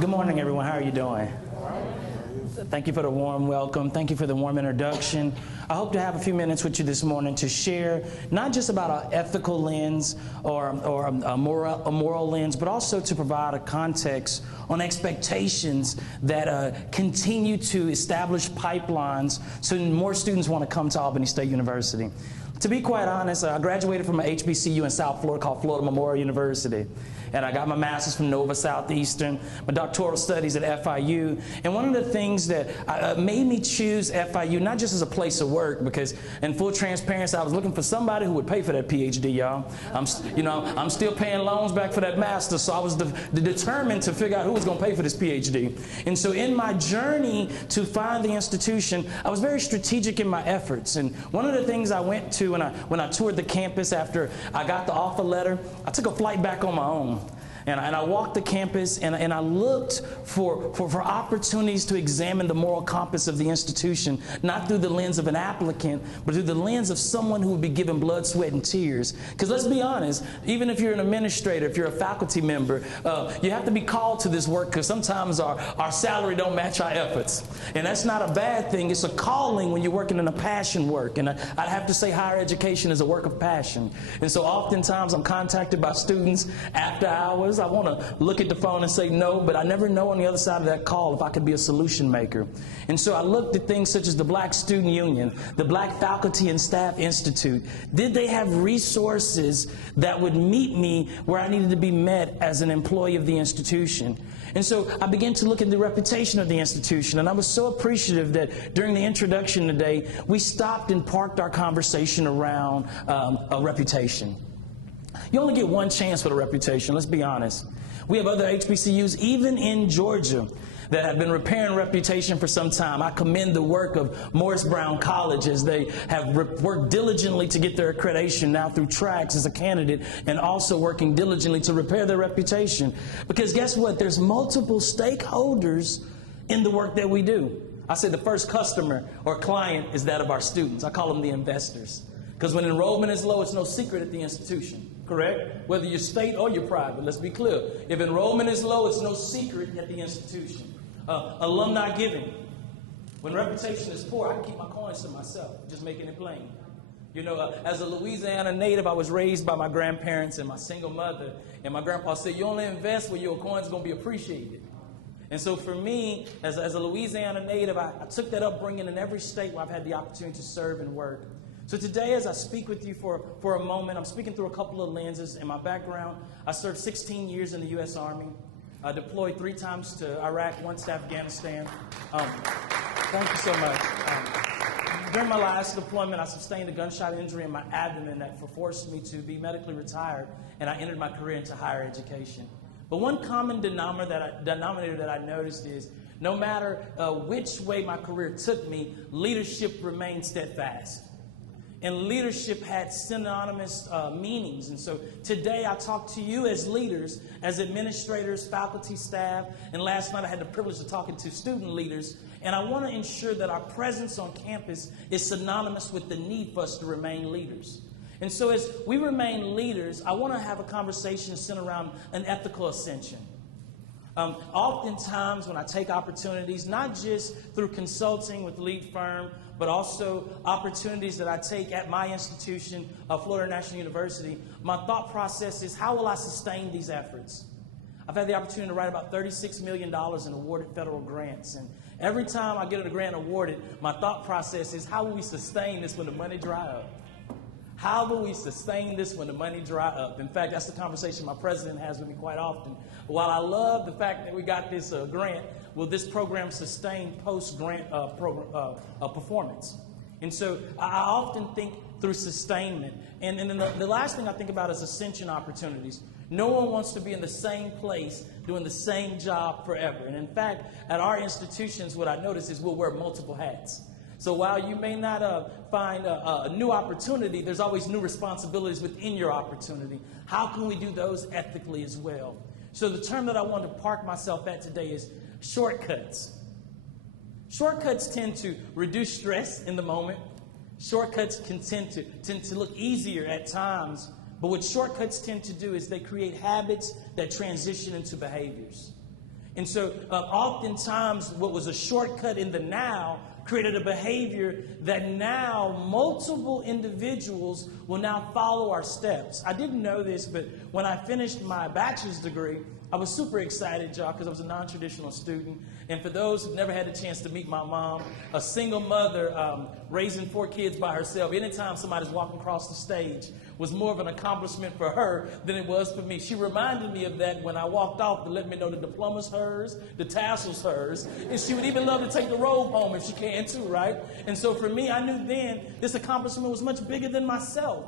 Good morning, everyone. How are you doing? Thank you for the warm welcome. Thank you for the warm introduction. I hope to have a few minutes with you this morning to share not just about an ethical lens or a moral lens, but also to provide a context on expectations that continue to establish pipelines so more students want to come to Albany State University. To be quite honest, I graduated from an HBCU in South Florida called Florida Memorial University. And I got my master's from Nova Southeastern, my doctoral studies at FIU. And one of the things that made me choose FIU, not just as a place of work, because in full transparency, I was looking for somebody who would pay for that PhD, y'all. I'm still paying loans back for that master's, so I was determined to figure out who was going to pay for this PhD. And so in my journey to find the institution, I was very strategic in my efforts. And one of the things I went to when I toured the campus after I got the offer letter, I took a flight back on my own. And I walked the campus and I looked for opportunities to examine the moral compass of the institution, not through the lens of an applicant, but through the lens of someone who would be given blood, sweat, and tears. Because let's be honest, even if you're an administrator, if you're a faculty member, you have to be called to this work because sometimes our salary don't match our efforts. And that's not a bad thing. It's a calling when you're working in a passion work. And I'd have to say higher education is a work of passion. And so oftentimes I'm contacted by students after hours. I want to look at the phone and say no, but I never know on the other side of that call if I could be a solution maker. And so I looked at things such as the Black Student Union, the Black Faculty and Staff Institute. Did they have resources that would meet me where I needed to be met as an employee of the institution? And so I began to look at the reputation of the institution, and I was so appreciative that during the introduction today, we stopped and parked our conversation around a reputation. You only get one chance for the reputation, let's be honest. We have other HBCUs, even in Georgia, that have been repairing reputation for some time. I commend the work of Morris Brown College as they have worked diligently to get their accreditation now through tracks as a candidate and also working diligently to repair their reputation. Because guess what? There's multiple stakeholders in the work that we do. I say the first customer or client is that of our students. I call them the investors. Because when enrollment is low, it's no secret at the institution, correct? Whether you're state or you're private, let's be clear. If enrollment is low, it's no secret at the institution. Alumni giving. When reputation is poor, I can keep my coins to myself, just making it plain. You know, as a Louisiana native, I was raised by my grandparents and my single mother. And my grandpa said, you only invest where your coin's going to be appreciated. And so for me, as a Louisiana native, I took that upbringing in every state where I've had the opportunity to serve and work. So today, as I speak with you for a moment, I'm speaking through a couple of lenses. In my background, I served 16 years in the U.S. Army. I deployed 3 times to Iraq, once to Afghanistan. Thank you so much. During my last deployment, I sustained a gunshot injury in my abdomen that forced me to be medically retired, and I entered my career into higher education. But one common denominator that I noticed is no matter which way my career took me, leadership remained steadfast. And leadership had synonymous meanings. And so today I talk to you as leaders, as administrators, faculty, staff, and last night I had the privilege of talking to student leaders. And I want to ensure that our presence on campus is synonymous with the need for us to remain leaders. And so as we remain leaders, I want to have a conversation centered around an ethical ascension. Oftentimes when I take opportunities, not just through consulting with lead firm, but also opportunities that I take at my institution, Florida National University, my thought process is, how will I sustain these efforts? I've had the opportunity to write about $36 million in awarded federal grants. And every time I get a grant awarded, my thought process is, how will we sustain this when the money dry up? How will we sustain this when the money dry up? In fact, that's the conversation my president has with me quite often. While I love the fact that we got this grant, will this program sustain post-grant performance? And so I often think through sustainment. And then the last thing I think about is ascension opportunities. No one wants to be in the same place doing the same job forever. And in fact, at our institutions, what I notice is we'll wear multiple hats. So while you may not find a new opportunity, there's always new responsibilities within your opportunity. How can we do those ethically as well? So the term that I want to park myself at today is shortcuts. Shortcuts tend to reduce stress in the moment. Shortcuts can tend to look easier at times. But what shortcuts tend to do is they create habits that transition into behaviors. And so oftentimes what was a shortcut in the now created a behavior that now multiple individuals will now follow our steps. I didn't know this, but when I finished my bachelor's degree, I was super excited, y'all, because I was a non-traditional student. And for those who've never had a chance to meet my mom, a single mother raising 4 kids by herself, anytime somebody's walking across the stage was more of an accomplishment for her than it was for me. She reminded me of that when I walked off to let me know the diploma's hers, the tassel's hers, and she would even love to take the robe home if she can too, right? And so for me, I knew then this accomplishment was much bigger than myself.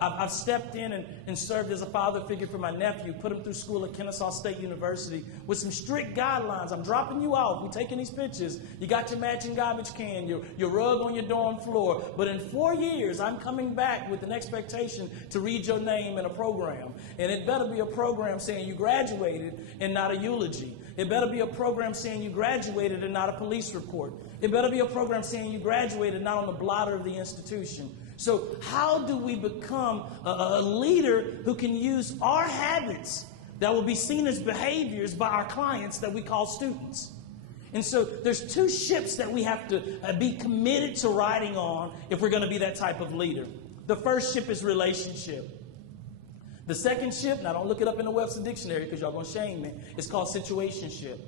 I've stepped in and served as a father figure for my nephew, put him through school at Kennesaw State University with some strict guidelines. I'm dropping you off. We're taking these pictures. You got your matching garbage can, your rug on your dorm floor. But in 4 years, I'm coming back with an expectation to read your name in a program. And it better be a program saying you graduated and not a eulogy. It better be a program saying you graduated and not a police report. It better be a program saying you graduated not on the blotter of the institution. So how do we become a leader who can use our habits that will be seen as behaviors by our clients that we call students? And so there's 2 ships that we have to be committed to riding on if we're going to be that type of leader. The first ship is relationship. The second ship, now don't look it up in the Webster Dictionary because y'all going to shame me, it's called situationship.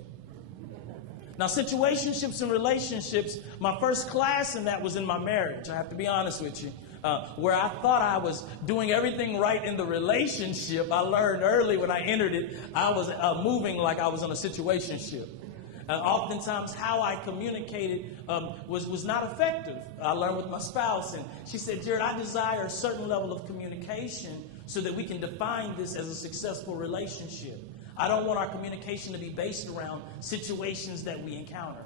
Now, situationships and relationships, my first class in that was in my marriage, I have to be honest with you. Where I thought I was doing everything right in the relationship, I learned early when I entered it, I was moving like I was on a situationship. Oftentimes, how I communicated was not effective. I learned with my spouse, and she said, Jared, I desire a certain level of communication so that we can define this as a successful relationship. I don't want our communication to be based around situations that we encounter.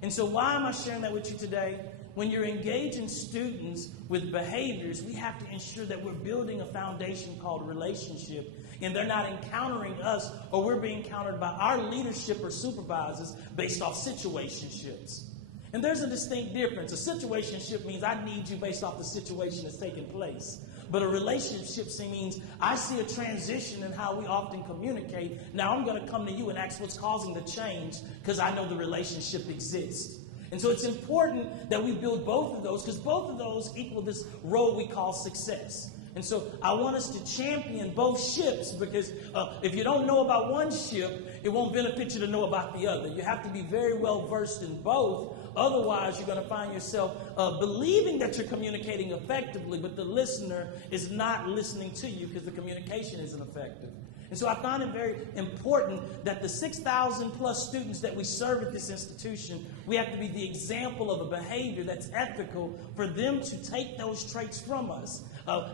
And so why am I sharing that with you today? When you're engaging students with behaviors, we have to ensure that we're building a foundation called relationship, and they're not encountering us or we're being encountered by our leadership or supervisors based off situationships. And there's a distinct difference. A situationship means I need you based off the situation that's taking place. But a relationship means I see a transition in how we often communicate. Now I'm going to come to you and ask what's causing the change because I know the relationship exists. And so it's important that we build both of those because both of those equal this road we call success. And so I want us to champion both ships because if you don't know about one ship, it won't benefit you to know about the other. You have to be very well versed in both. Otherwise, you're going to find yourself believing that you're communicating effectively, but the listener is not listening to you because the communication isn't effective. And so I found it very important that the 6,000 plus students that we serve at this institution, we have to be the example of a behavior that's ethical for them to take those traits from us.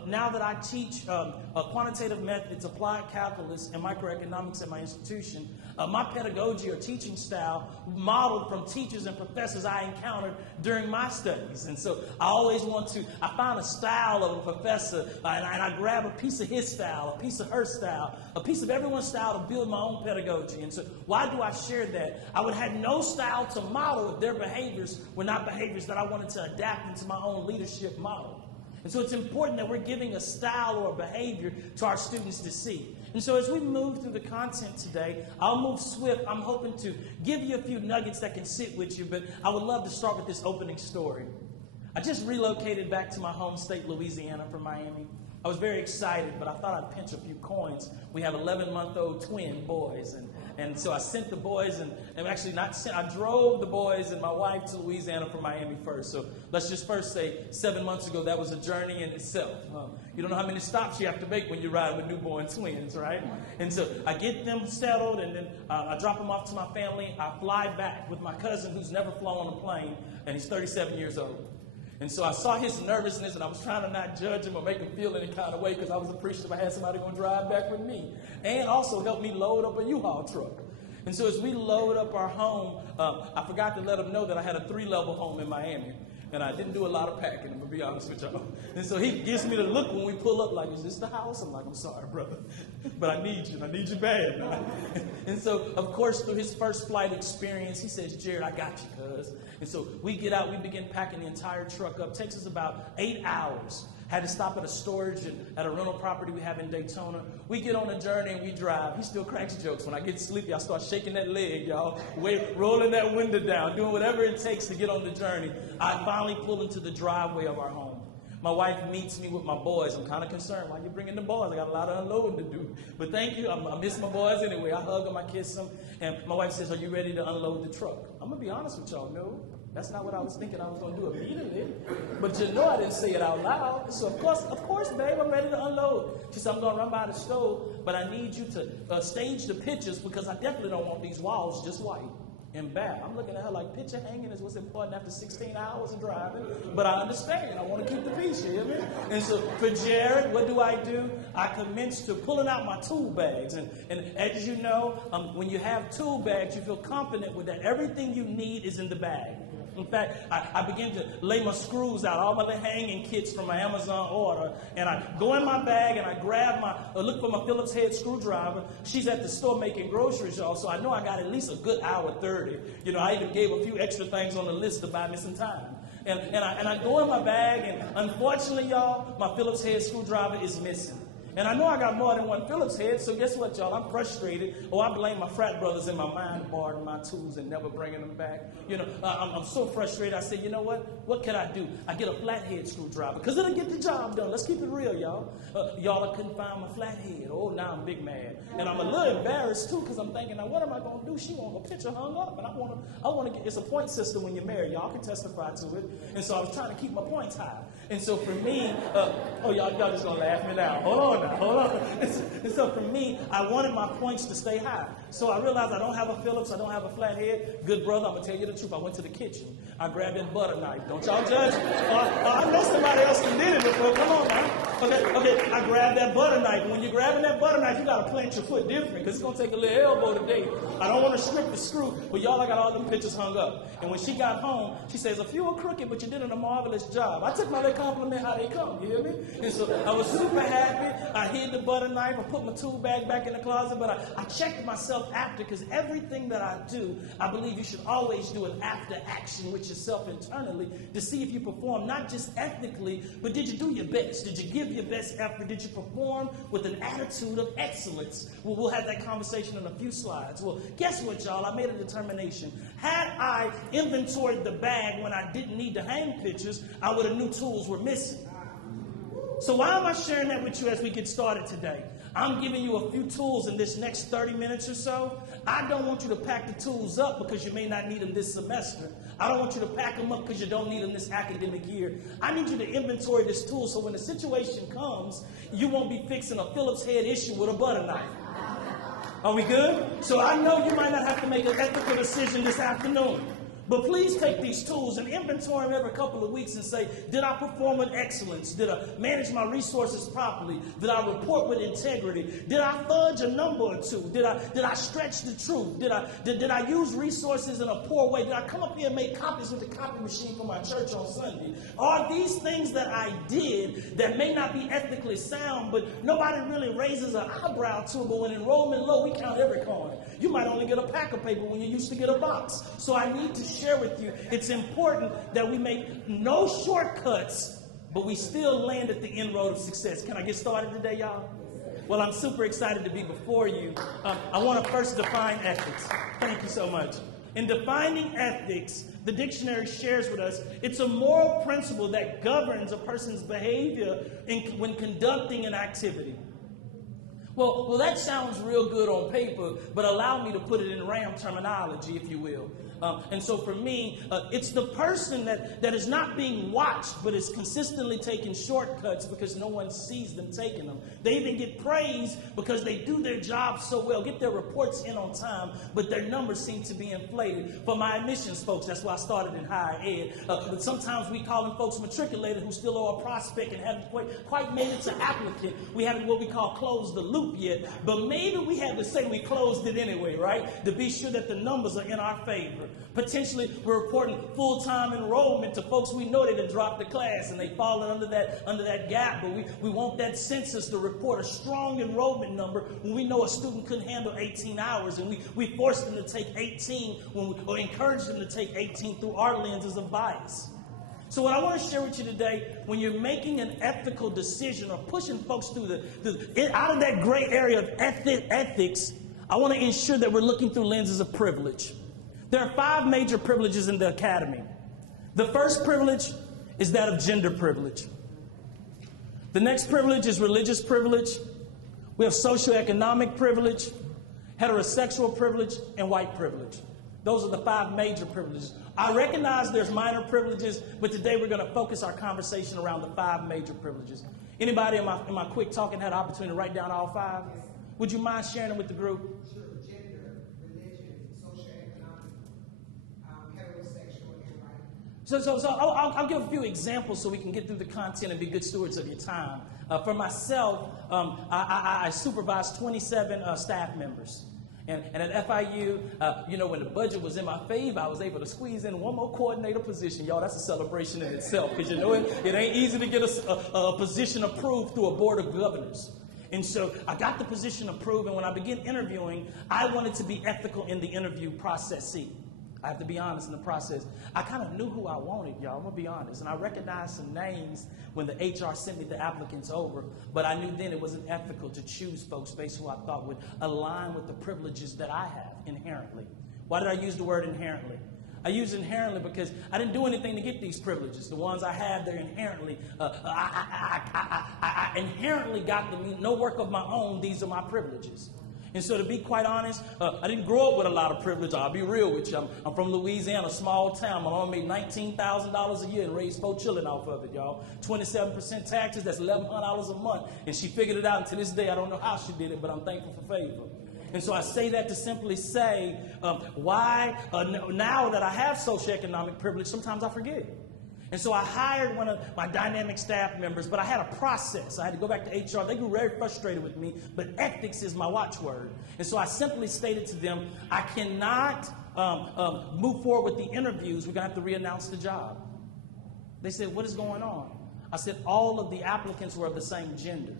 Now that I teach quantitative methods, applied calculus, and microeconomics at my institution, my pedagogy or teaching style modeled from teachers and professors I encountered during my studies. And so I find a style of a professor and I grab a piece of his style, a piece of her style, a piece of everyone's style to build my own pedagogy. And so why do I share that? I would have no style to model if their behaviors were not behaviors that I wanted to adapt into my own leadership model. And so it's important that we're giving a style or a behavior to our students to see. And so as we move through the content today, I'll move swift. I'm hoping to give you a few nuggets that can sit with you, but I would love to start with this opening story. I just relocated back to my home state, Louisiana, from Miami. I was very excited, but I thought I'd pinch a few coins. We have 11-month-old twin boys, and so I sent the boys, and actually not sent, I drove the boys and my wife to Louisiana from Miami first. So let's just first say 7 months ago, that was a journey in itself. You don't know how many stops you have to make when you ride with newborn twins, right? And so I get them settled, and then I drop them off to my family. I fly back with my cousin who's never flown on a plane, and he's 37 years old. And so I saw his nervousness, and I was trying to not judge him or make him feel any kind of way because I was appreciative I had somebody going to drive back with me and also help me load up a U-Haul truck. And so as we load up our home, I forgot to let him know that I had a 3-level home in Miami. And I didn't do a lot of packing, I'm going to be honest with y'all. And so he gives me the look when we pull up, like, is this the house? I'm like, I'm sorry, brother, but I need you bad. And so, of course, through his first flight experience, he says, Jared, I got you, cuz. And so we get out, we begin packing the entire truck up. It takes us about 8 hours. Had to stop at a storage at a rental property we have in Daytona. We get on a journey and we drive. He still cracks jokes. When I get sleepy, I start shaking that leg, y'all. Rolling that window down, doing whatever it takes to get on the journey. I finally pull into the driveway of our home. My wife meets me with my boys. I'm kind of concerned. Why are you bringing the boys? I got a lot of unloading to do. But thank you. I miss my boys anyway. I hug them, I kiss them. And my wife says, are you ready to unload the truck? I'm going to be honest with y'all. No, that's not what I was thinking I was going to do immediately. But you know I didn't say it out loud. So of course, babe, I'm ready to unload. She said, I'm going to run by the stove, but I need you to stage the pictures because I definitely don't want these walls just white and bad. I'm looking at her like picture hanging is what's important after 16 hours of driving. But I understand. I want to keep the peace, you hear me? And so for Jared, what do? I commence to pulling out my tool bags. And as you know, when you have tool bags, you feel confident with that. Everything you need is in the bag. In fact, I begin to lay my screws out, all my little hanging kits from my Amazon order, and I go in my bag and I grab look for my Phillips head screwdriver. She's at the store making groceries, y'all, so I know I got at least a good hour 30. You know, I even gave a few extra things on the list to buy me some time. And I go in my bag, and unfortunately, y'all, my Phillips head screwdriver is missing. And I know I got more than one Phillips head, so guess what, y'all? I'm frustrated. I blame my frat brothers in my mind borrowing my tools and never bringing them back. You know, I'm so frustrated. I said, you know what? What can I do? I get a flathead screwdriver because it'll get the job done. Let's keep it real, y'all. I couldn't find my flathead. Oh, now I'm big mad. And I'm a little embarrassed, too, because I'm thinking, now what am I going to do? She want a picture hung up, and I want to get, it's a point system when you're married. Y'all can testify to it. And so I was trying to keep my points high. And so for me, y'all just going to laugh me down. Hold on. And so for me, I wanted my points to stay high. So I realized I don't have a Phillips, I don't have a flathead. Good brother, I'm going to tell you the truth. I went to the kitchen. I grabbed that butter knife. Don't y'all judge me. I know somebody else can did it before. Come on, man. Okay, I grabbed that butter knife. When you're grabbing that butter knife, you got to plant your foot different because it's going to take a little elbow today. I don't want to strip the screw, but y'all, I got all them pictures hung up. And when she got home, she says, a few are crooked, but you did a marvelous job. I took my little compliment how they come, you hear me? And so I was super happy. I hid the butter knife. I put my tool bag back in the closet, but I checked myself after because everything that I do, I believe you should always do an after action with yourself internally to see if you perform not just ethically, but did you do your best? Did you give your best effort? Did you perform with an attitude of excellence? Well, we'll have that conversation in a few slides. Well, guess what, y'all? I made a determination. Had I inventoried the bag when I didn't need to hang pictures, I would have knew tools were missing. So why am I sharing that with you as we get started today? I'm giving you a few tools in this next 30 minutes or so. I don't want you to pack the tools up because you may not need them this semester. I don't want you to pack them up because you don't need them this academic year. I need you to inventory this tool so when the situation comes, you won't be fixing a Phillips head issue with a butter knife. Are we good? So I know you might not have to make an ethical decision this afternoon. But please take these tools and inventory them every couple of weeks and say, did I perform with excellence? Did I manage my resources properly? Did I report with integrity? Did I fudge a number or two? Did I stretch the truth? Did I use resources in a poor way? Did I come up here and make copies with the copy machine for my church on Sunday? Are these things that I did that may not be ethically sound, but nobody really raises an eyebrow to it, but when enrollment low, we count every coin. You might only get a pack of paper when you used to get a box. So I need to share with you, it's important that we make no shortcuts, but we still land at the end road of success. Can I get started today, y'all? Well, I'm super excited to be before you. I want to first define ethics. Thank you so much. In defining ethics, the dictionary shares with us, it's a moral principle that governs a person's behavior when conducting an activity. Well, that sounds real good on paper, but allow me to put it in RAM terminology, if you will. And so for me, it's the person that is not being watched, but is consistently taking shortcuts because no one sees them taking them. They even get praise because they do their job so well, get their reports in on time, but their numbers seem to be inflated. For my admissions folks, that's why I started in higher ed. But sometimes we call them folks matriculated who still are a prospect and haven't quite made it to applicant. We haven't what we call closed the loop yet, but maybe we had to say we closed it anyway, right? To be sure that the numbers are in our favor. Potentially, we're reporting full-time enrollment to folks we know they done dropped the class and they fallen under that gap, but we want that census to report a strong enrollment number when we know a student couldn't handle 18 hours and we forced them to take 18 or encouraged them to take 18 through our lenses of bias. So what I want to share with you today, when you're making an ethical decision or pushing folks through out of that gray area of ethics, I want to ensure that we're looking through lenses of privilege. There are 5 major privileges in the academy. The first privilege is that of gender privilege. The next privilege is religious privilege. We have socioeconomic privilege, heterosexual privilege, and white privilege. Those are the 5 major privileges. I recognize there's minor privileges, but today we're going to focus our conversation around the 5 major privileges. Anybody in my quick talking had an opportunity to write down all 5? Would you mind sharing them with the group? Sure. Gender, religion, socioeconomic, heterosexual, and white. So I'll give a few examples so we can get through the content and be good stewards of your time. For myself, I supervised 27 staff members. And at FIU, when the budget was in my favor, I was able to squeeze in one more coordinator position. Y'all, that's a celebration in itself, because it ain't easy to get a position approved through a board of governors. And so I got the position approved, and when I began interviewing, I wanted to be ethical in the interview process. See, I have to be honest in the process. I kind of knew who I wanted, y'all. I'm going to be honest. And I recognized some names when the HR sent me the applicants over. But I knew then it wasn't ethical to choose folks based on who I thought would align with the privileges that I have inherently. Why did I use the word inherently? I use inherently because I didn't do anything to get these privileges. The ones I have, they're inherently. I inherently got them. No work of my own. These are my privileges. And so to be quite honest, I didn't grow up with a lot of privilege. I'll be real with you. I'm from Louisiana, a small town. My mom made $19,000 a year and raised 4 children off of it, y'all. 27% taxes, that's $1,100 a month. And she figured it out. And to this day, I don't know how she did it, but I'm thankful for favor. And so I say that to simply say now that I have socioeconomic privilege, sometimes I forget. And so I hired one of my dynamic staff members, but I had a process. I had to go back to HR. They grew very frustrated with me, but ethics is my watchword. And so I simply stated to them, I cannot move forward with the interviews. We're going to have to reannounce the job. They said, what is going on? I said, all of the applicants were of the same gender.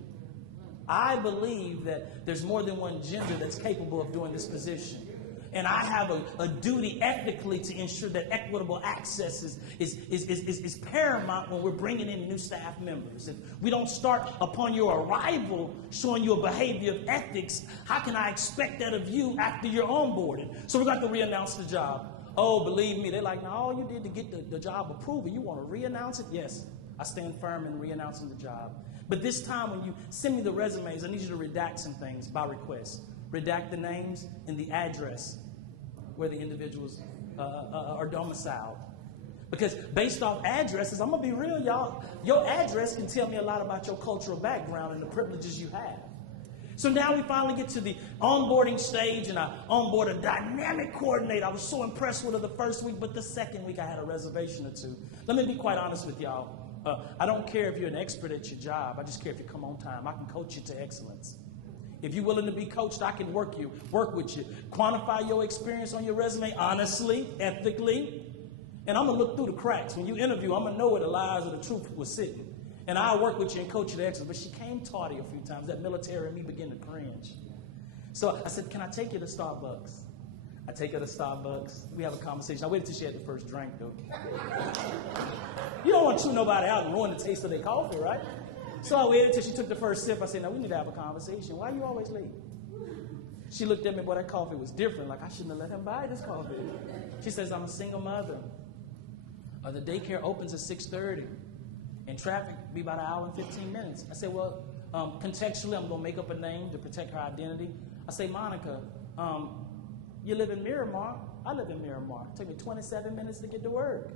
I believe that there's more than one gender that's capable of doing this position. And I have a duty ethically to ensure that equitable access is paramount when we're bringing in new staff members. If we don't start upon your arrival showing you a behavior of ethics, how can I expect that of you after you're onboarded? So we're going to re-announce the job. Oh, believe me, they're like, no, all you did to get the job approved, you want to re-announce it? Yes, I stand firm in re-announcing the job. But this time when you send me the resumes, I need you to redact some things by request. Redact the names and the address where the individuals are domiciled. Because based off addresses, I'm going to be real, y'all, your address can tell me a lot about your cultural background and the privileges you have. So now we finally get to the onboarding stage, and I onboard a dynamic coordinator. I was so impressed with her the first week, but the second week I had a reservation or two. Let me be quite honest with y'all. I don't care if you're an expert at your job. I just care if you come on time. I can coach you to excellence. If you're willing to be coached, I can work with you. Quantify your experience on your resume honestly, ethically. And I'm going to look through the cracks. When you interview, I'm going to know where the lies or the truth was sitting. And I'll work with you and coach you to excellence. But she came tardy a few times. That military and me began to cringe. So I said, can I take you to Starbucks? I take her to Starbucks. We have a conversation. I waited till she had the first drink, though. You don't want to chew nobody out and ruin the taste of their coffee, right? So I waited till she took the first sip. I said, now we need to have a conversation. Why are you always late? She looked at me, boy, that coffee was different. Like, I shouldn't have let him buy this coffee. She says, I'm a single mother. The daycare opens at 6:30. And traffic be about an hour and 15 minutes. I said, well, contextually, I'm going to make up a name to protect her identity. I say, Monica, you live in Miramar. I live in Miramar. It took me 27 minutes to get to work.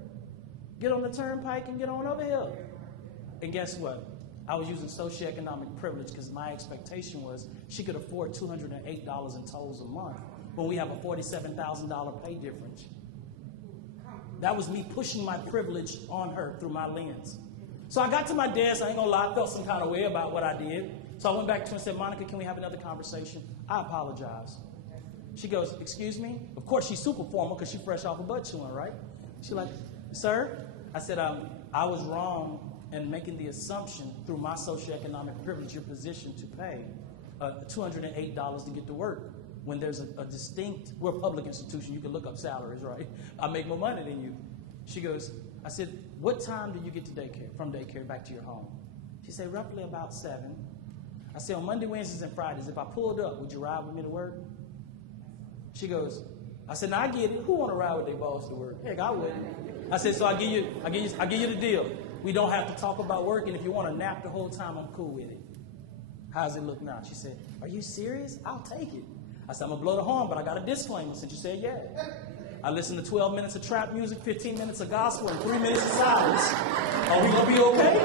Get on the turnpike and get on over here. And guess what? I was using socioeconomic privilege because my expectation was she could afford $208 in tolls a month when we have a $47,000 pay difference. That was me pushing my privilege on her through my lens. So I got to my desk. I ain't gonna lie, I felt some kind of way about what I did. So I went back to her and said, Monica, can we have another conversation? I apologize. She goes, excuse me? Of course, she's super formal because she's fresh off a butt chewing, right? She's like, sir? I said, I was wrong in making the assumption through my socioeconomic privilege, you're positioned to pay $208 to get to work. When there's a distinct, we're a public institution, you can look up salaries, right? I make more money than you. She goes, I said, what time do you get to daycare, from daycare back to your home? She said, roughly about 7. I said, on Monday, Wednesdays, and Fridays, if I pulled up, would you ride with me to work? She goes, I said, now I get it. Who want to ride with their boss to work? Heck, I would. I said, so I give you the deal. We don't have to talk about work, and if you want to nap the whole time, I'm cool with it. How's it look now? She said, are you serious? I'll take it. I said, I'm going to blow the horn, but I got a disclaimer since you said yeah. I listened to 12 minutes of trap music, 15 minutes of gospel, and 3 minutes of silence. Are we going to be okay?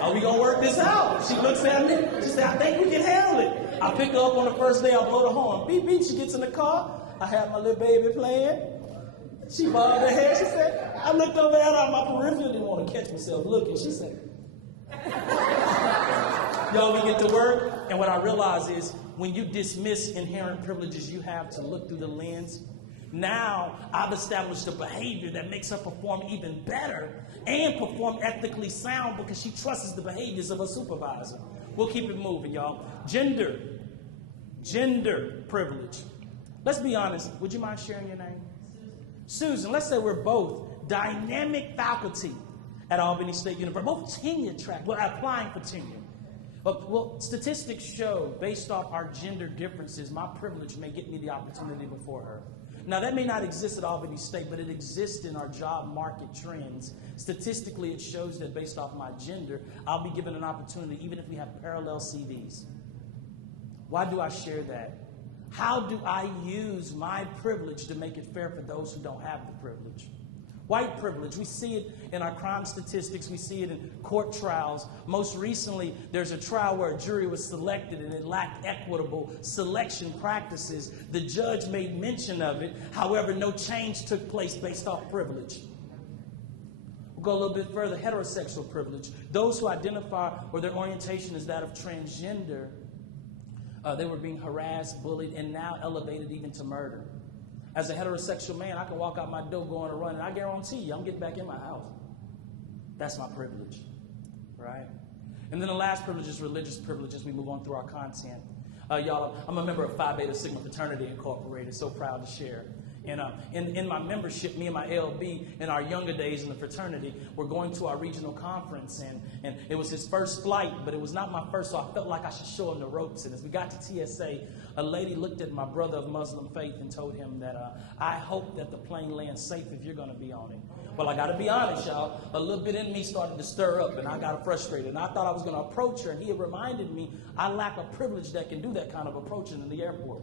Are we going to work this out? She looks at me. She said, I think we can handle it. I pick her up on the first day. I blow the horn. Beep, beep. She gets in the car. I have my little baby playing. She bobbed her head. She said, I looked over at her on my peripheral. Didn't want to catch myself looking. She said, y'all, we get to work. And what I realize is when you dismiss inherent privileges you have to look through the lens, now I've established a behavior that makes her perform even better and perform ethically sound because she trusts the behaviors of her supervisor. We'll keep it moving, y'all. Gender privilege. Let's be honest. Would you mind sharing your name? Susan. Let's say we're both dynamic faculty at Albany State University, both tenure track. We're applying for tenure. Well, statistics show, based off our gender differences, my privilege may get me the opportunity before her. Now, that may not exist at Albany State, but it exists in our job market trends. Statistically, it shows that based off my gender, I'll be given an opportunity even if we have parallel CVs. Why do I share that? How do I use my privilege to make it fair for those who don't have the privilege? White privilege, we see it in our crime statistics, we see it in court trials. Most recently, there's a trial where a jury was selected and it lacked equitable selection practices. The judge made mention of it, however, no change took place based off privilege. We'll go a little bit further, heterosexual privilege. Those who identify or their orientation is that of transgender, they were being harassed, bullied, and now elevated even to murder. As a heterosexual man, I can walk out my door, go on a run, and I guarantee you, I'm getting back in my house. That's my privilege, right? And then the last privilege is religious privilege as we move on through our content. Y'all, I'm a member of Phi Beta Sigma Fraternity Incorporated, so proud to share. And in my membership, me and my LB, in our younger days in the fraternity, were going to our regional conference, and it was his first flight, but it was not my first, so I felt like I should show him the ropes. And as we got to TSA, a lady looked at my brother of Muslim faith and told him that I hope that the plane lands safe if you're going to be on it. Well, I got to be honest, y'all, a little bit in me started to stir up, and I got frustrated. And I thought I was going to approach her, and he had reminded me I lack a privilege that can do that kind of approaching in the airport.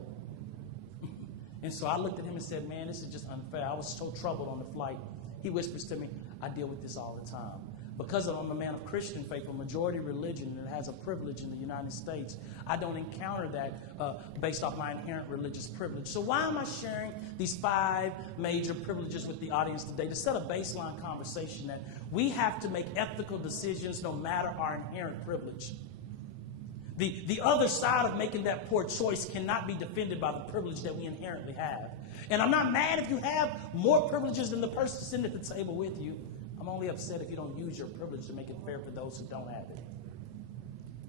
And so I looked at him and said, man, this is just unfair. I was so troubled on the flight. He whispers to me, I deal with this all the time. Because I'm a man of Christian faith, a majority religion that has a privilege in the United States, I don't encounter that based off my inherent religious privilege. So why am I sharing these 5 major privileges with the audience today? To set a baseline conversation that we have to make ethical decisions no matter our inherent privilege. The other side of making that poor choice cannot be defended by the privilege that we inherently have. And I'm not mad if you have more privileges than the person sitting at the table with you. I'm only upset if you don't use your privilege to make it fair for those who don't have it.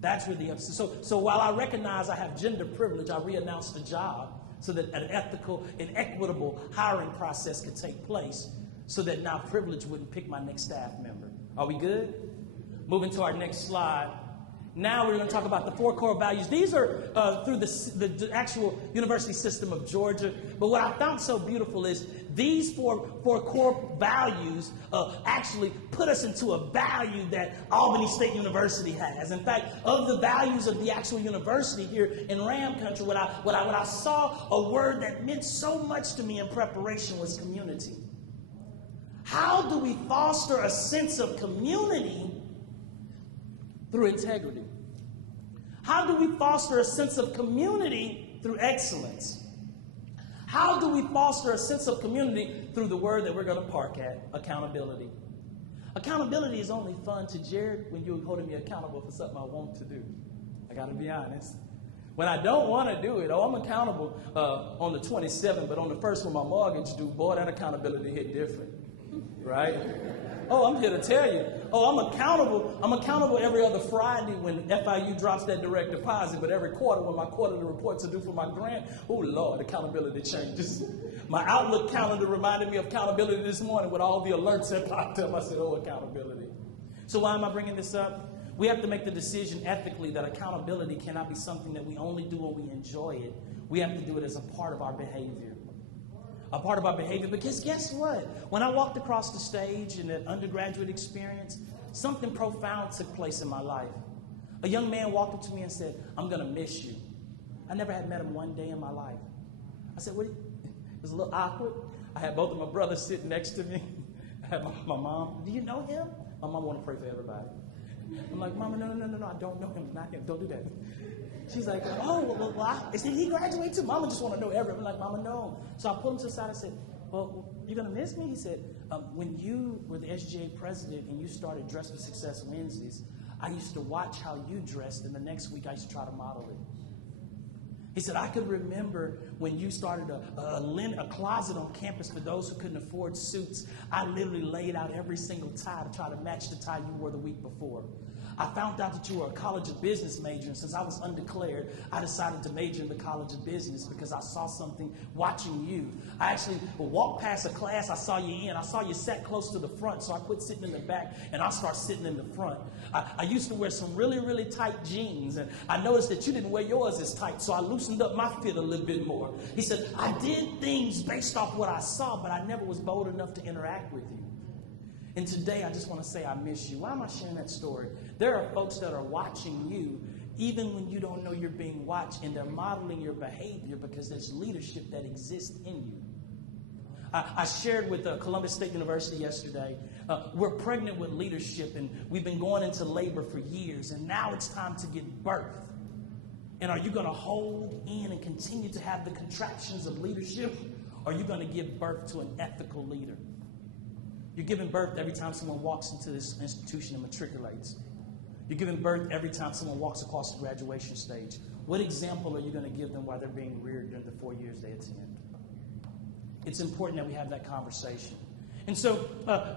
That's really upset. So while I recognize I have gender privilege, I re-announced the job so that an ethical and equitable hiring process could take place so that now privilege wouldn't pick my next staff member. Are we good? Moving to our next slide. Now we're going to talk about the 4 core values. These are through the actual university system of Georgia. But what I found so beautiful is these four core values actually put us into a value that Albany State University has. In fact, of the values of the actual university here in Ram Country, what I saw, a word that meant so much to me in preparation was community. How do we foster a sense of community through integrity? How do we foster a sense of community through excellence? How do we foster a sense of community through the word that we're going to park at, accountability? Accountability is only fun to Jared when you're holding me accountable for something I want to do. I got to be honest. When I don't want to do it, I'm accountable on the 27th, but on the first when my mortgage due, boy, that accountability hit different, right? Oh, I'm here to tell you, oh, I'm accountable every other Friday when FIU drops that direct deposit, but every quarter when my quarterly reports are due for my grant, oh, Lord, accountability changes. My Outlook calendar reminded me of accountability this morning with all the alerts that popped up. I said, oh, accountability. So why am I bringing this up? We have to make the decision ethically that accountability cannot be something that we only do when we enjoy it. We have to do it as a part of our behavior. A part of our behavior, because guess what? When I walked across the stage in that undergraduate experience, something profound took place in my life. A young man walked up to me and said, I'm going to miss you. I never had met him one day in my life. I said, what? It was a little awkward. I had both of my brothers sitting next to me. I had my mom. Do you know him? My mom wanted to pray for everybody. I'm like, Mama, no, I don't know him. Not him. Don't do that. She's like, oh, well, why? Did he graduate too? Mama just want to know everything. I'm like, Mama, no. So I pulled him to the side and said, well, you're going to miss me? He said, when you were the SGA president and you started Dress for Success Wednesdays, I used to watch how you dressed, and the next week I used to try to model it. He said, I could remember when you started a closet on campus for those who couldn't afford suits. I literally laid out every single tie to try to match the tie you wore the week before. I found out that you were a College of Business major, and since I was undeclared, I decided to major in the College of Business because I saw something watching you. I actually walked past a class I saw you in. I saw you sat close to the front, so I quit sitting in the back, and I started sitting in the front. I used to wear some really, really tight jeans, and I noticed that you didn't wear yours as tight, so I loosened up my fit a little bit more. He said, I did things based off what I saw, but I never was bold enough to interact with you. And today, I just want to say I miss you. Why am I sharing that story? There are folks that are watching you even when you don't know you're being watched, and they're modeling your behavior because there's leadership that exists in you. I shared with Columbus State University yesterday, we're pregnant with leadership, and we've been going into labor for years, and now it's time to give birth. And are you going to hold in and continue to have the contractions of leadership, or are you going to give birth to an ethical leader? You're giving birth every time someone walks into this institution and matriculates. You're giving birth every time someone walks across the graduation stage. What example are you going to give them while they're being reared during the 4 years they attend? It's important that we have that conversation. And so,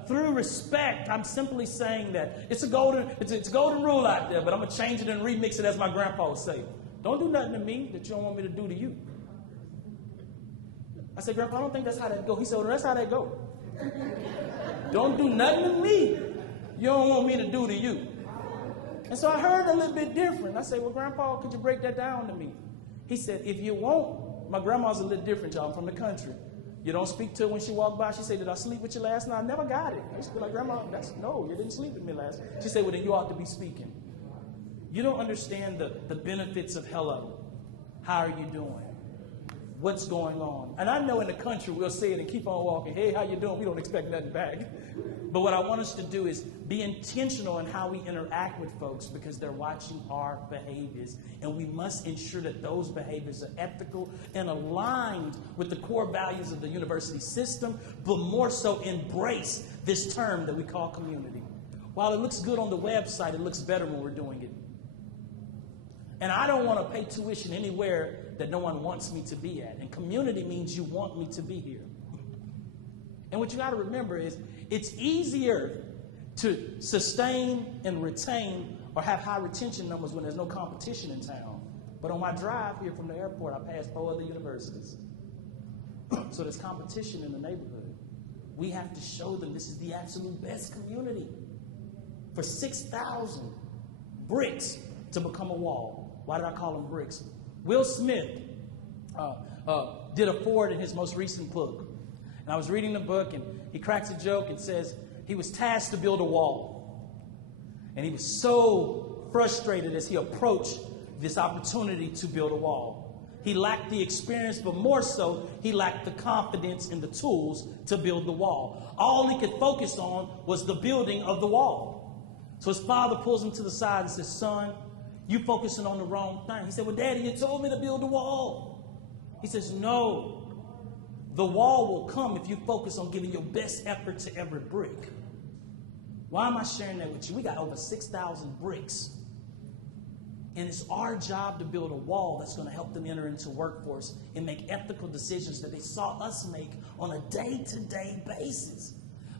through respect, I'm simply saying that it's a golden rule out there, but I'm going to change it and remix it as my grandpa would say. Don't do nothing to me that you don't want me to do to you. I said, Grandpa, I don't think that's how that goes. He said, well, that's how that goes. Don't do nothing to me you don't want me to do to you. And so I heard a little bit different. I said, well, Grandpa, could you break that down to me? He said, if you won't, my grandma's a little different, y'all. I'm from the country. You don't speak to her when she walked by. She said, did I sleep with you last night? I never got it. I used to be like, Grandma, no, you didn't sleep with me last night. She said, well, then you ought to be speaking. You don't understand the benefits of hello. How are you doing? What's going on? And I know in the country we'll say it and keep on walking. Hey, how you doing? We don't expect nothing back. But what I want us to do is be intentional in how we interact with folks because they're watching our behaviors. And we must ensure that those behaviors are ethical and aligned with the core values of the university system, but more so embrace this term that we call community. While it looks good on the website, it looks better when we're doing it. And I don't want to pay tuition anywhere that no one wants me to be at. And community means you want me to be here. And what you got to remember is it's easier to sustain and retain or have high retention numbers when there's no competition in town. But on my drive here from the airport, I passed 4 other universities. So there's competition in the neighborhood. We have to show them this is the absolute best community. For 6,000 bricks to become a wall. Why did I call them bricks? Will Smith did a forward in his most recent book. And I was reading the book, and he cracks a joke and says he was tasked to build a wall. And he was so frustrated as he approached this opportunity to build a wall. He lacked the experience, but more so, he lacked the confidence and the tools to build the wall. All he could focus on was the building of the wall. So his father pulls him to the side and says, son, you focusing on the wrong thing. He said, well, Daddy, you told me to build a wall. He says, no. The wall will come if you focus on giving your best effort to every brick. Why am I sharing that with you? We got over 6,000 bricks. And it's our job to build a wall that's going to help them enter into workforce and make ethical decisions that they saw us make on a day-to-day basis.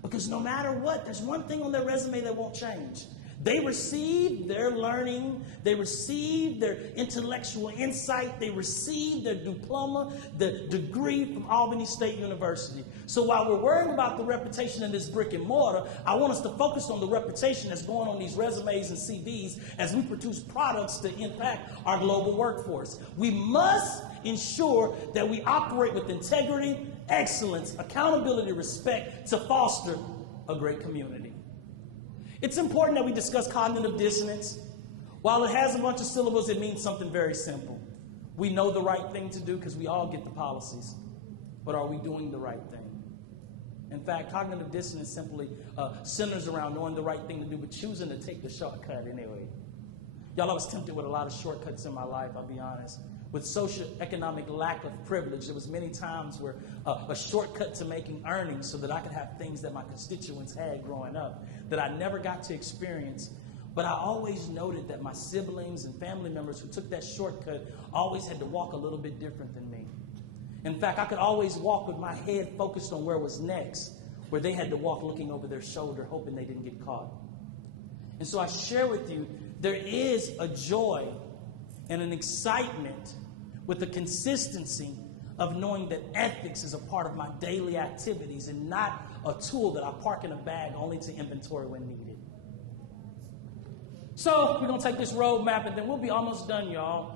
Because no matter what, there's one thing on their resume that won't change. They received their learning, they received their intellectual insight, they received their diploma, the degree from Albany State University. So while we're worrying about the reputation in this brick and mortar, I want us to focus on the reputation that's going on these resumes and CVs as we produce products to impact our global workforce. We must ensure that we operate with integrity, excellence, accountability, respect to foster a great community. It's important that we discuss cognitive dissonance. While it has a bunch of syllables, it means something very simple. We know the right thing to do because we all get the policies. But are we doing the right thing? In fact, cognitive dissonance simply centers around knowing the right thing to do, but choosing to take the shortcut anyway. Y'all, I was tempted with a lot of shortcuts in my life, I'll be honest. With socioeconomic lack of privilege, there was many times where a shortcut to making earnings so that I could have things that my constituents had growing up that I never got to experience. But I always noted that my siblings and family members who took that shortcut always had to walk a little bit different than me. In fact, I could always walk with my head focused on where was next, where they had to walk looking over their shoulder, hoping they didn't get caught. And so I share with you, there is a joy and an excitement with the consistency of knowing that ethics is a part of my daily activities and not a tool that I park in a bag only to inventory when needed. So we're going to take this roadmap and then we'll be almost done, y'all.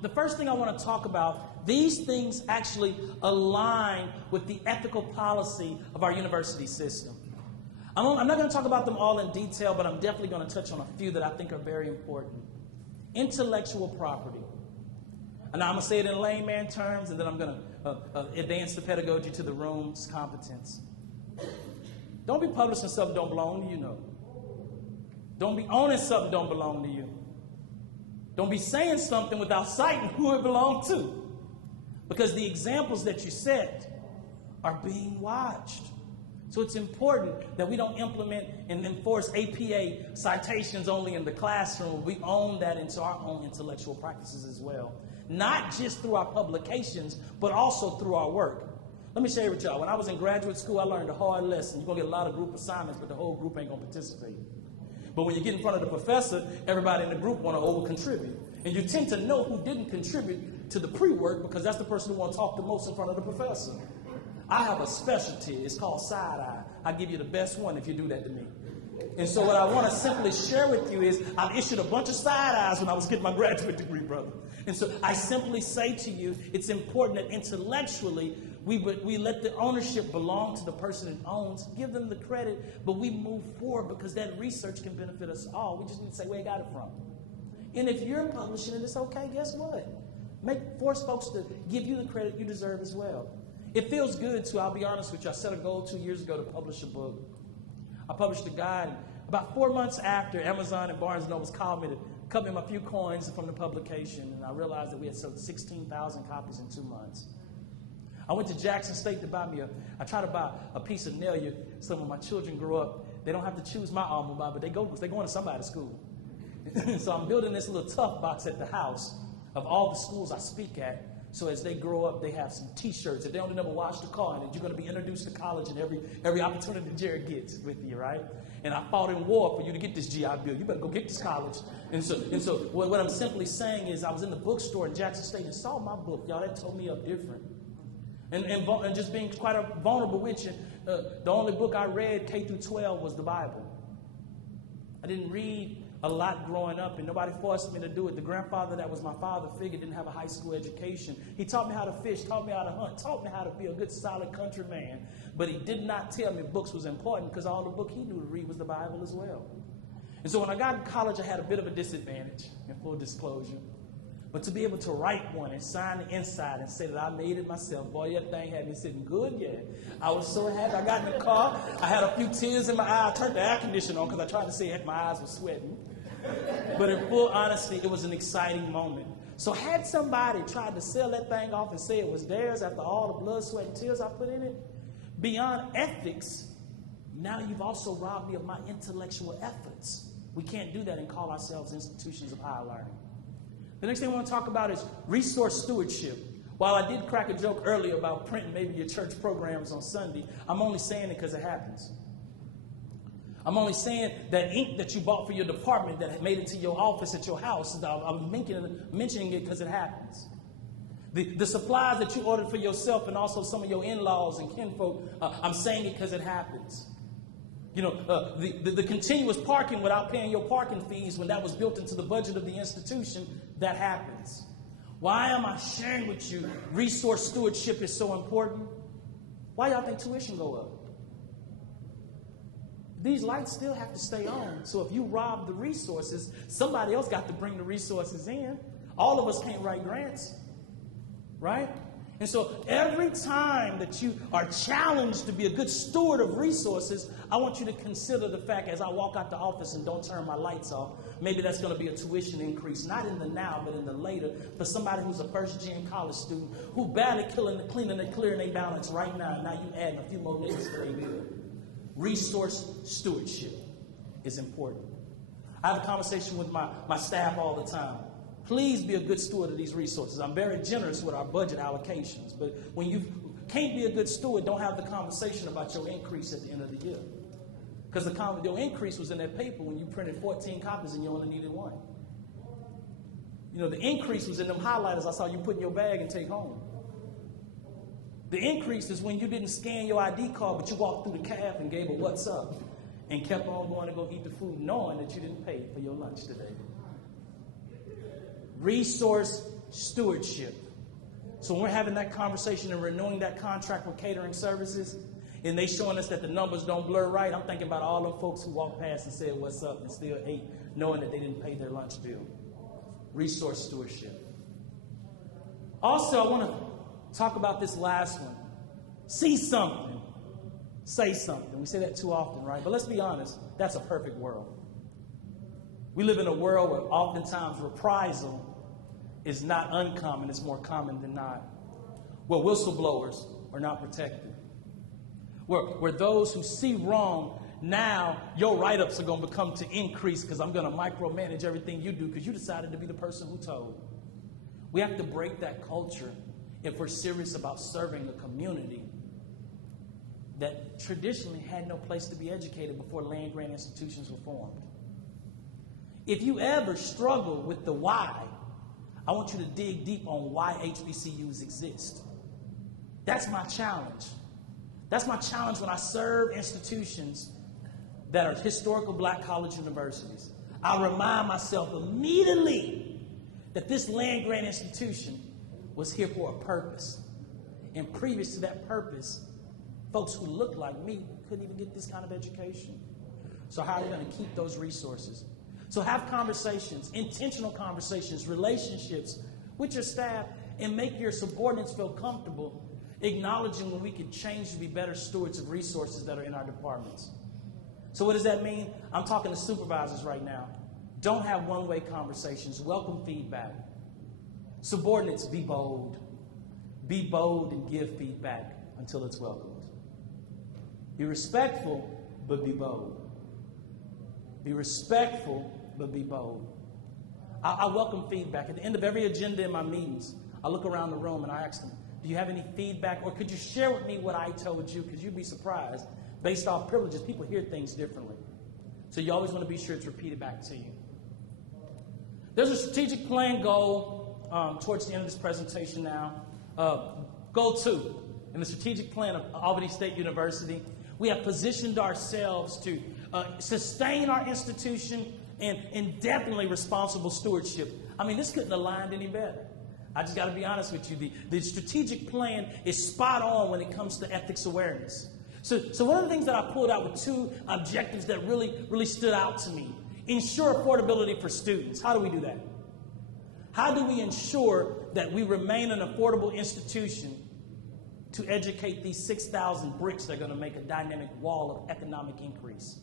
The first thing I want to talk about, these things actually align with the ethical policy of our university system. I'm not going to talk about them all in detail, but I'm definitely going to touch on a few that I think are very important. Intellectual property. And I'm going to say it in layman terms, and then I'm going to advance the pedagogy to the room's competence. Don't be publishing something that don't belong to you, no. Don't be owning something that don't belong to you. Don't be saying something without citing who it belonged to. Because the examples that you set are being watched. So it's important that we don't implement and enforce APA citations only in the classroom. We own that into our own intellectual practices as well. Not just through our publications, but also through our work. Let me share with y'all. When I was in graduate school, I learned a hard lesson. You're going to get a lot of group assignments, but the whole group ain't going to participate. But when you get in front of the professor, everybody in the group want to over-contribute. And you tend to know who didn't contribute to the pre-work because that's the person who wants to talk the most in front of the professor. I have a specialty. It's called side-eye. I give you the best one if you do that to me. And so what I want to simply share with you is I've issued a bunch of side-eyes when I was getting my graduate degree, brother. And so I simply say to you, it's important that intellectually we let the ownership belong to the person it owns, give them the credit, but we move forward because that research can benefit us all. We just need to say where you got it from. And if you're publishing it, it's okay. Guess what? Force folks to give you the credit you deserve as well. It feels good to, I'll be honest with you, I set a goal 2 years ago to publish a book. I published a guide. About 4 months after, Amazon and Barnes & Noble called me to cut me a few coins from the publication, and I realized that we had sold 16,000 copies in 2 months. I went to Jackson State to I tried to buy a piece of Nelia so when my children grow up, they don't have to choose my alma mater, but they're going to somebody's school. So I'm building this little tough box at the house of all the schools I speak at. So as they grow up, they have some T-shirts. If they don't never wash the car in it, you're going to be introduced to college and every opportunity Jared gets with you, right? And I fought in war for you to get this GI Bill. You better go get this college. And so what I'm simply saying is I was in the bookstore in Jackson State and saw my book. Y'all, that told me up different. And just being quite vulnerable with you, the only book I read K through 12 was the Bible. I didn't read a lot growing up, and nobody forced me to do it. The grandfather that was my father figure didn't have a high school education. He taught me how to fish, taught me how to hunt, taught me how to be a good, solid country man. But he did not tell me books was important because all the book he knew to read was the Bible as well. And so when I got in college, I had a bit of a disadvantage, in full disclosure. But to be able to write one and sign the inside and say that I made it myself, boy, that thing had me sitting good, yeah. I was so happy. I got in the car. I had a few tears in my eye. I turned the air conditioner on because I tried to see if my eyes were sweating. But in full honesty, it was an exciting moment. So had somebody tried to sell that thing off and say it was theirs after all the blood, sweat, and tears I put in it, beyond ethics, now you've also robbed me of my intellectual efforts. We can't do that and call ourselves institutions of higher learning. The next thing I want to talk about is resource stewardship. While I did crack a joke earlier about printing maybe your church programs on Sunday, I'm only saying it because it happens. I'm only saying that ink that you bought for your department that made it to your office at your house. I'm mentioning it because it happens. The supplies that you ordered for yourself and also some of your in-laws and kinfolk, I'm saying it because it happens. You know, the continuous parking without paying your parking fees when that was built into the budget of the institution, that happens. Why am I sharing with you resource stewardship is so important? Why y'all think tuition go up? These lights still have to stay on. So if you rob the resources, somebody else got to bring the resources in. All of us can't write grants, right? And so every time that you are challenged to be a good steward of resources, I want you to consider the fact as I walk out the office and don't turn my lights off, maybe that's going to be a tuition increase, not in the now, but in the later, for somebody who's a first-gen college student who badly cleaning and clearing their balance right now, and now you adding a few more niggas to their bill. Resource stewardship is important. I have a conversation with my staff all the time. Please be a good steward of these resources. I'm very generous with our budget allocations, but when you can't be a good steward, don't have the conversation about your increase at the end of the year. Because your increase was in that paper when you printed 14 copies and you only needed one. You know, the increase was in them highlighters I saw you put in your bag and take home. The increase is when you didn't scan your ID card, but you walked through the caf and gave a what's up and kept on going to go eat the food knowing that you didn't pay for your lunch today. Resource stewardship. So when we're having that conversation and renewing that contract with catering services, and they showing us that the numbers don't blur right, I'm thinking about all them folks who walked past and said what's up and still ate, knowing that they didn't pay their lunch bill. Resource stewardship. Also, I want to talk about this last one. See something, say something. We say that too often, right? But let's be honest, that's a perfect world. We live in a world where oftentimes reprisal is not uncommon, it's more common than not. Where whistleblowers are not protected. Where those who see wrong, now your write-ups are going to become to increase because I'm going to micromanage everything you do because you decided to be the person who told. We have to break that culture if we're serious about serving a community that traditionally had no place to be educated before land-grant institutions were formed. If you ever struggle with the why, I want you to dig deep on why HBCUs exist. That's my challenge. That's my challenge when I serve institutions that are historical black college universities. I remind myself immediately that this land-grant institution was here for a purpose. And previous to that purpose, folks who looked like me couldn't even get this kind of education. So how are we going to keep those resources? So have conversations, intentional conversations, relationships with your staff, and make your subordinates feel comfortable acknowledging when we can change to be better stewards of resources that are in our departments. So what does that mean? I'm talking to supervisors right now. Don't have one-way conversations. Welcome feedback. Subordinates, be bold. Be bold and give feedback until it's welcomed. Be respectful, but be bold. Be respectful, but be bold. I welcome feedback. At the end of every agenda in my meetings, I look around the room and I ask them, do you have any feedback? Or could you share with me what I told you? Because you'd be surprised. Based off privileges, people hear things differently. So you always want to be sure it's repeated back to you. There's a strategic plan goal towards the end of this presentation now. Goal 2 in the strategic plan of Albany State University. We have positioned ourselves to sustain our institution and definitely responsible stewardship. I mean, this couldn't align any better. I just got to be honest with you. The strategic plan is spot on when it comes to ethics awareness. So one of the things that I pulled out with 2 objectives that really stood out to me. Ensure affordability for students. How do we do that? How do we ensure that we remain an affordable institution to educate these 6,000 bricks that are going to make a dynamic wall of economic increase?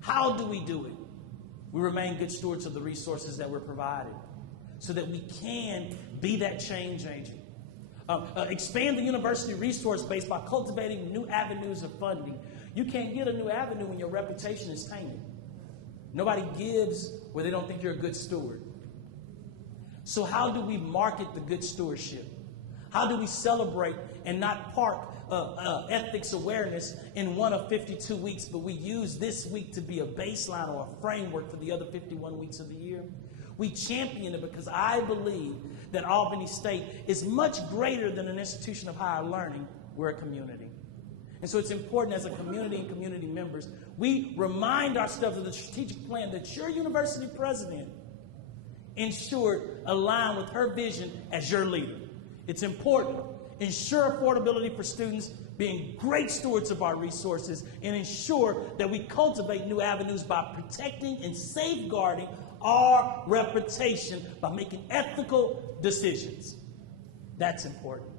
How do we do it? We remain good stewards of the resources that we're provided so that we can be that change agent. Expand the university resource base by cultivating new avenues of funding. You can't get a new avenue when your reputation is tainted. Nobody gives where they don't think you're a good steward. So how do we market the good stewardship? How do we celebrate and not park ethics awareness in one of 52 weeks, but we use this week to be a baseline or a framework for the other 51 weeks of the year? We champion it because I believe that Albany State is much greater than an institution of higher learning. We're a community. And so it's important as a community and community members, we remind ourselves of the strategic plan that your university president ensured align with her vision as your leader. It's important. Ensure affordability for students, being great stewards of our resources, and ensure that we cultivate new avenues by protecting and safeguarding our reputation by making ethical decisions. That's important.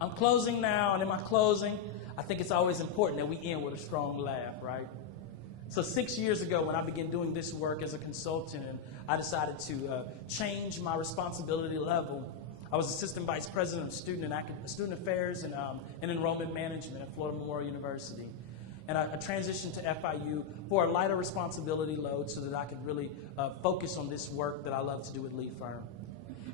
I'm closing now, and in my closing, I think it's always important that we end with a strong laugh, right? So 6 years ago, when I began doing this work as a consultant, and I decided to change my responsibility level, I was assistant vice president of student affairs and enrollment management at Florida Memorial University. And I transitioned to FIU for a lighter responsibility load so that I could really focus on this work that I love to do with Lee Firm.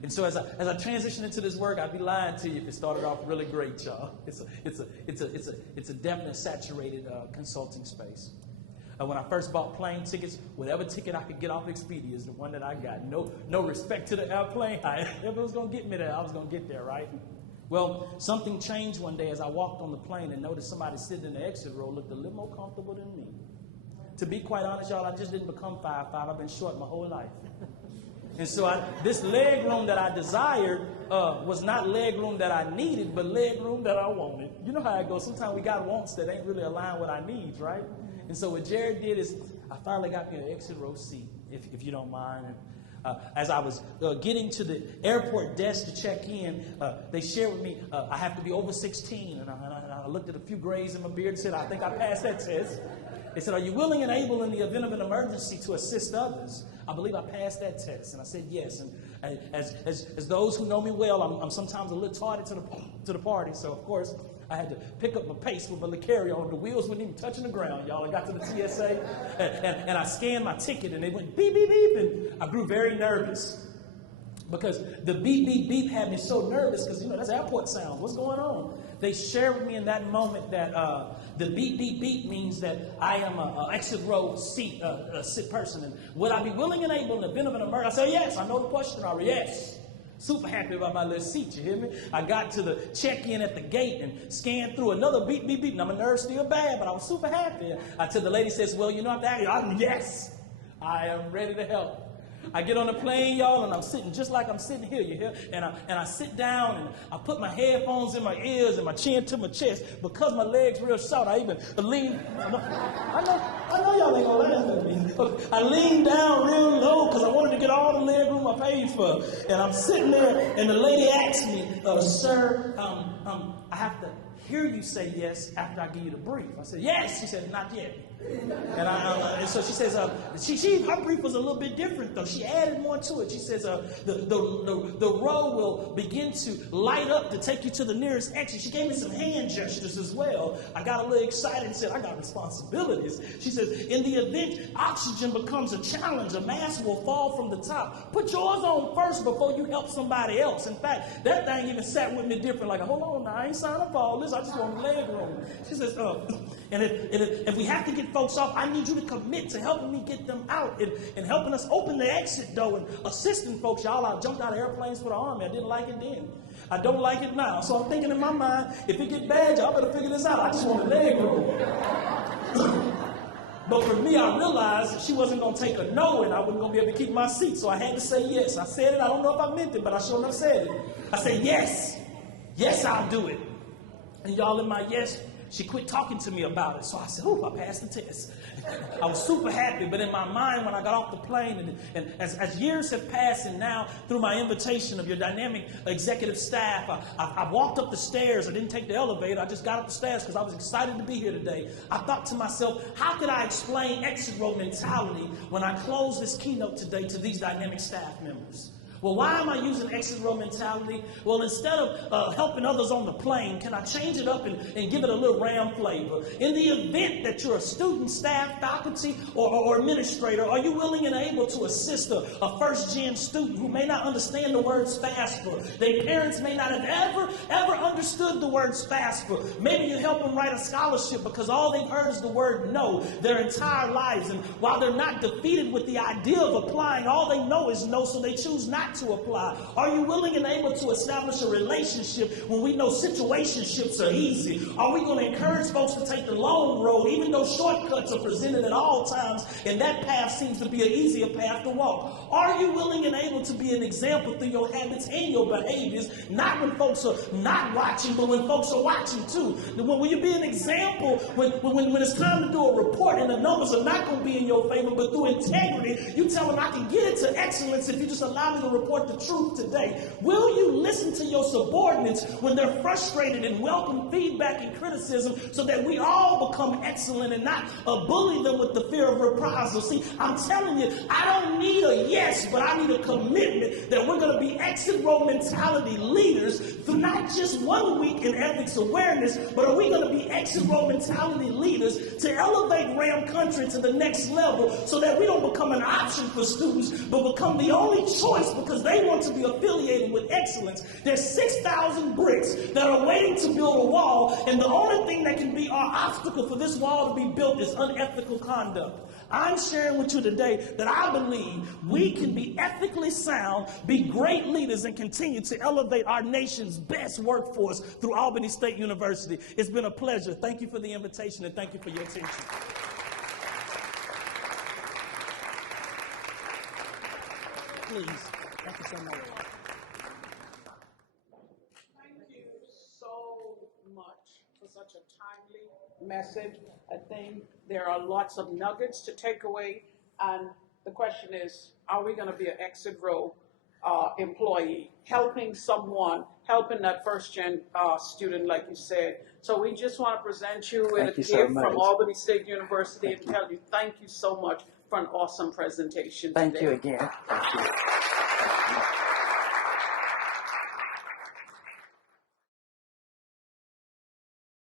And so as I transitioned into this work, I'd be lying to you if it started off really great, y'all. It's a definite saturated consulting space. When I first bought plane tickets, whatever ticket I could get off Expedia is the one that I got. No respect to the airplane. If it was going to get me there, I was going to get there, right? Well, something changed one day as I walked on the plane and noticed somebody sitting in the exit row looked a little more comfortable than me. To be quite honest, y'all, I just didn't become 5'5". I've been short my whole life. And so this leg room that I desired was not leg room that I needed, but leg room that I wanted. You know how it goes. Sometimes we got wants that ain't really aligned with our needs, right? And so what Jared did is I finally got me an exit row seat, if you don't mind. And, as I was getting to the airport desk to check in, they shared with me I have to be over 16. And I looked at a few grays in my beard and said, I think I passed that test. They said, are you willing and able in the event of an emergency to assist others? I believe I passed that test. And I said, yes. And as those who know me well, I'm sometimes a little tardy to the party. So, of course, I had to pick up my pace with my little carry-on. The wheels weren't even touching the ground, y'all. I got to the TSA, and I scanned my ticket, and they went beep, beep, beep, and I grew very nervous because the beep, beep, beep had me so nervous because, that's airport sounds. What's going on? They shared with me in that moment that the beep, beep, beep means that I am an exit row seat person. And would I be willing and able in the event of an emergency? I said, yes. I know the question already. Yes. Super happy about my little seat, you hear me? I got to the check-in at the gate and scanned through another beep, beep, beep. Now, my nerves still bad, but I was super happy. Until the lady says, well, I'm that. Yes, I am ready to help. I get on the plane, y'all, and I'm sitting just like I'm sitting here, you hear? And I sit down, and I put my headphones in my ears and my chin to my chest. Because my legs real short, I even lean. I know y'all ain't gonna laugh at me. I leaned down real low because I wanted to get all the leg room I paid for. And I'm sitting there, and the lady asked me, sir, I have to hear you say yes after I give you the brief. I said, yes. She said, not yet. And so she says, her brief was a little bit different, though. She added more to it. She says, the row will begin to light up to take you to the nearest exit. She gave me some hand gestures as well. I got a little excited and said, I got responsibilities. She says, in the event oxygen becomes a challenge, a mask will fall from the top. Put yours on first before you help somebody else. In fact, that thing even sat with me different. Like, hold on now, I ain't signed up for all this. I just want leg room. She says, and if we have to get folks off, I need you to commit to helping me get them out and helping us open the exit door and assisting folks. Y'all, I jumped out of airplanes for the Army. I didn't like it then. I don't like it now. So I'm thinking in my mind, if it get bad, y'all better figure this out. I just want a leg room. But for me, I realized she wasn't going to take a no, and I wasn't going to be able to keep my seat. So I had to say yes. I said it. I don't know if I meant it, but I sure enough said it. I said yes. Yes, I'll do it. And y'all, in my yes, she quit talking to me about it. So I said, I passed the test. I was super happy. But in my mind, when I got off the plane, and as years have passed, and now through my invitation of your dynamic executive staff, I walked up the stairs. I didn't take the elevator. I just got up the stairs because I was excited to be here today. I thought to myself, how could I explain exit row mentality when I close this keynote today to these dynamic staff members? Well, why am I using exit row mentality? Well, instead of helping others on the plane, can I change it up and give it a little Ram flavor? In the event that you're a student, staff, faculty, or administrator, are you willing and able to assist a first-gen student who may not understand the words FAFSA? Their parents may not have ever understood the words FAFSA. Maybe you help them write a scholarship because all they've heard is the word no their entire lives. And while they're not defeated with the idea of applying, all they know is no, so they choose not to apply. Are you willing and able to establish a relationship when we know situationships are easy? Are we going to encourage folks to take the long road, even though shortcuts are presented at all times, and that path seems to be an easier path to walk? Are you willing and able to be an example through your habits and your behaviors, not when folks are not watching, but when folks are watching too? Will you be an example when it's time to do a report and the numbers are not going to be in your favor, but through integrity, you tell them I can get it to excellence if you just allow me to report the truth today? Will you listen to your subordinates when they're frustrated and welcome feedback and criticism so that we all become excellent and not bully them with the fear of reprisal? See, I'm telling you, I don't need a yes, but I need a commitment that we're going to be exit row mentality leaders through not just 1 week in ethics awareness, but are we going to be exit row mentality leaders to elevate Ram country to the next level so that we don't become an option for students, but become the only choice because they want to be affiliated with excellence? There's 6,000 bricks that are waiting to build a wall, and the only thing that can be our obstacle for this wall to be built is unethical conduct. I'm sharing with you today that I believe we can be ethically sound, be great leaders, and continue to elevate our nation's best workforce through Albany State University. It's been a pleasure. Thank you for the invitation, and thank you for your attention. Please. Thank you so much. Thank you so much for such a timely message. I think there are lots of nuggets to take away, and the question is, are we going to be an exit row employee, helping someone, helping that first-gen student, like you said? So we just want to present you with a gift from Albany State University and tell you thank you so much for an awesome presentation today. Thank you again. Thank you.